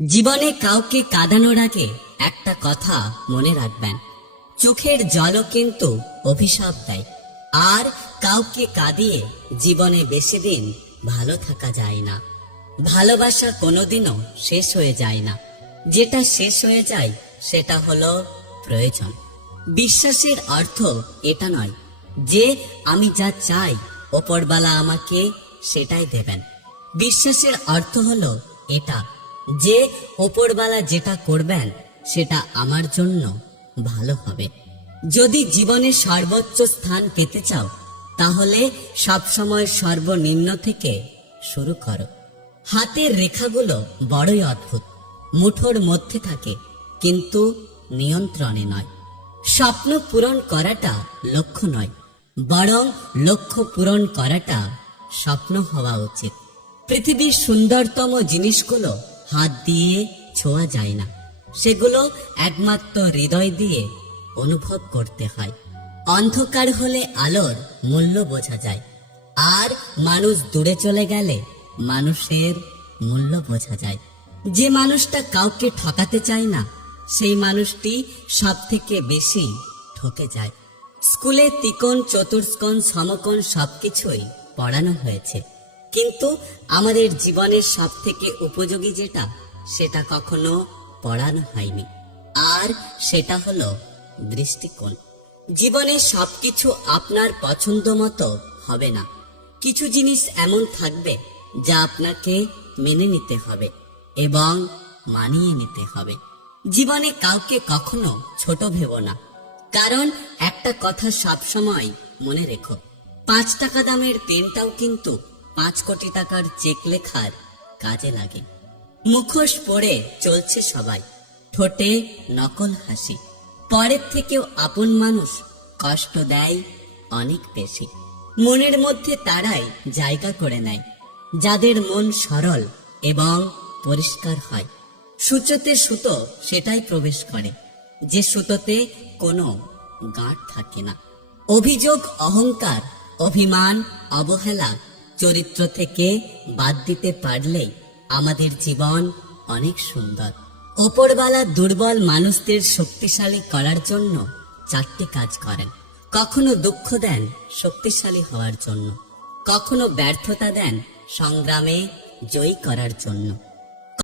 জীবনে কাউকে কাঁদানোর আগে একটা কথা মনে রাখবেন। চোখের জলও কিন্তু অভিশাপ দেয়। আর কাউকে কাঁদিয়ে জীবনে বেশি দিন ভালো থাকা যায় না। ভালোবাসা কোনোদিনও শেষ হয়ে যায় না। যেটা শেষ হয়ে যায়, সেটা হলো প্রয়োজন। বিশ্বাসের অর্থ এটা নয় যে আমি যা চাই ওপরবালা আমাকে সেটাই দেবেন। বিশ্বাসের অর্থ হলো এটা। যে ওপরবালা যেটা করবেন, সেটা আমার জন্য ভালো হবে। যদি জীবনে সর্বোচ্চ স্থান পেতে চাও, তাহলে সবসময় সর্বনিম্ন থেকে শুরু করো। হাতের রেখাগুলো বড়ই অদ্ভুত, মুঠোর মধ্যে থাকে, কিন্তু নিয়ন্ত্রণে নয়। স্বপ্ন পূরণ করাটা লক্ষ্য নয়, বরং লক্ষ্য পূরণ করাটা স্বপ্ন হওয়া উচিত। পৃথিবীর সুন্দরতম জিনিসগুলো হাত দিয়ে ছোঁয়া যায় না। সেগুলো একমাত্র হৃদয় দিয়ে অনুভব করতে হয়। অন্ধকার হলে আলোর মূল্য বোঝা যায়। আর মানুষ দূরে চলে গেলে মানুষের মূল্য বোঝা যায়। যে মানুষটা কাউকে ঠকাতে চায় না, সেই মানুষটি সব থেকে বেশি ঠকে যায়। স্কুলে তিকোণ চতুর্স্কোণ সমকোণ সবকিছুই পড়ানো হয়েছে। কিন্তু আমাদের জীবনের সব থেকে উপযোগী যেটা, সেটা কখনো পড়ানো হয়নি। আর সেটা হলো দৃষ্টিকোণ। জীবনে সবকিছু আপনার পছন্দ মতো হবে না। কিছু জিনিস এমন থাকবে যা আপনাকে মেনে নিতে হবে এবং মানিয়ে নিতে হবে। জীবনে কাউকে কখনো ছোট ভেবো না। কারণ একটা কথা সবসময় মনে রেখো, পাঁচ টাকা দামের পেনটাও কিন্তু পাঁচ কোটি টাকার চেক লেখার কাজে লাগে। মুখোশ পরে চলছে সবাই। ঠোঁটে নকল হাসি। পরের থেকেও আপন মানুষ কষ্ট দেয় অনেক বেশি। মনের মধ্যে তারাই জায়গা করে নেয়। যাদের মন সরল এবং পরিষ্কার হয়। সূচতে সুতো সেটাই প্রবেশ করে। যে সুতোতে কোনো গাঁট থাকে না। অভিযোগ, অহংকার, অভিমান, অবহেলা চরিত্র থেকে বাদ দিতে পারলেই আমাদের জীবন অনেক সুন্দর। ওপরওয়ালা দুর্বল মানুষদের শক্তিশালী করার জন্য চারটি কাজ করেন। কখনো দুঃখ দেন শক্তিশালী হওয়ার জন্য। কখনো ব্যর্থতা দেন সংগ্রামে জয়ী করার জন্য।